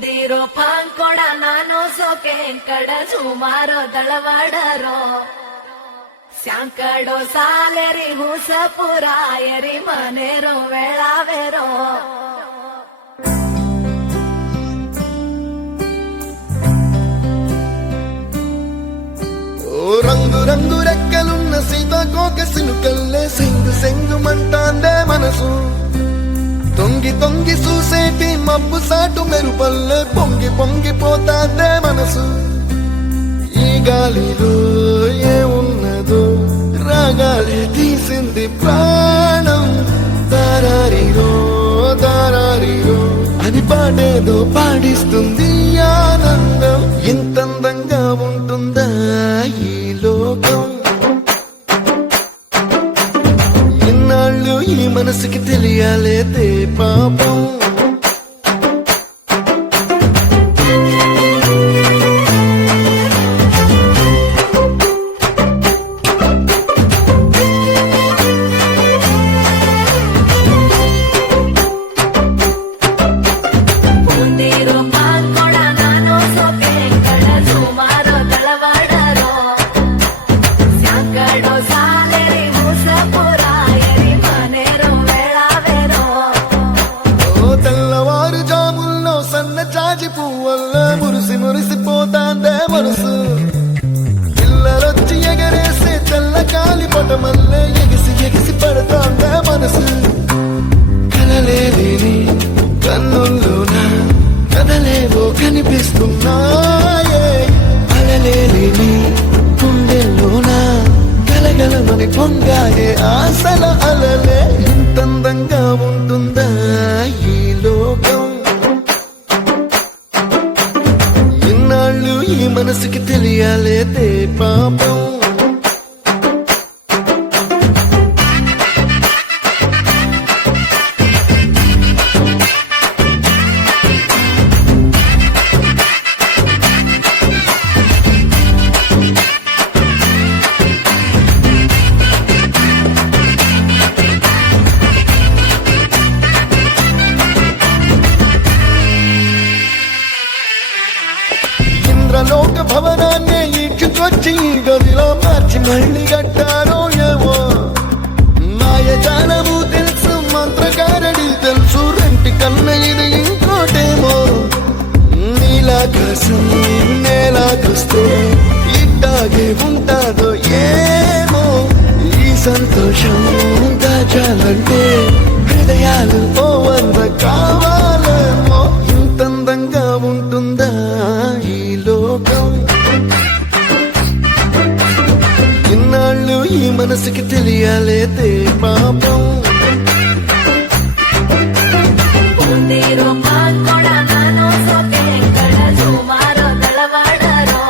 ಮುಂದಿರೋ ಪಾಂಕೊಡ ನಾನು ಸೋಕೆ ಕಡ ಸುಮಾರೋ ದಳವಾಡರೋ ಸ್ಯಾಂಕಡೋ ಸಾಲೆರಿ ಹುಸಪುರಾಯರಿ ಮನೆರೋ ವೇಳಾವೆರೋ రంగు రంగు రెక్కలున్న సీతాకోక సినుకల్లే సెంగు సెంగుమంటాందే మనసు తొంగి తొంగి చూసేటి మబ్బు సాటు మెరుపల్లే పొంగి పొంగిపోతాందే మనసు ఈ గాలిలో ఏమున్నదో రాగాలే తీసింది ప్రాణం దారారిరో దారారిరో అని పాడేదో పాడిస్తుంది ఆనందం ఇంతందంగా ఉంటుందా ఈ లోకం ఇన్నాళ్ళు ఈ మనసుకి తెలియాలేదే పాపం పువ్వల్లా మురిసి మురిసిపోతాందే మనసు పిల్లలొచ్చి ఎగరేసే తెల్ల కాలి పటమల్లే ఎగిసి ఎగిసి పడతాందే మనసు కలలేని కన్నుల్లోన కదలేవో కనిపిస్తున్నాయే అలలేని గుండెల్లోన గలగలమని పొంగాయే ఆశల అలలే ఇంతందంగా ఉంటుందా ఈ లోకం ఈ మనసుకి తెలియాలేదే పాపం లోక భవనాన్ని ఈడ్చుకొచ్చి గదిలో మార్చి మళ్ళీ కట్టారో ఏమో మాయజాలము తెలుసు మంత్రకారడి తెలుసు రెంటి కన్న ఇది ఇంకోటేమో నీలాకాశం నేలాకొస్తే ఇట్టాగే ఉంటాదో ఏమో ఈ సంతోషం దాచాలంటే హృదయాలు ఓ వంద కావాలేమో ఇంతందంగా ఉంటుందా ఇన్నాళ్ళు ఈ మనసుకి తెలియాలేదే పాపం సుమారో దళవాడరో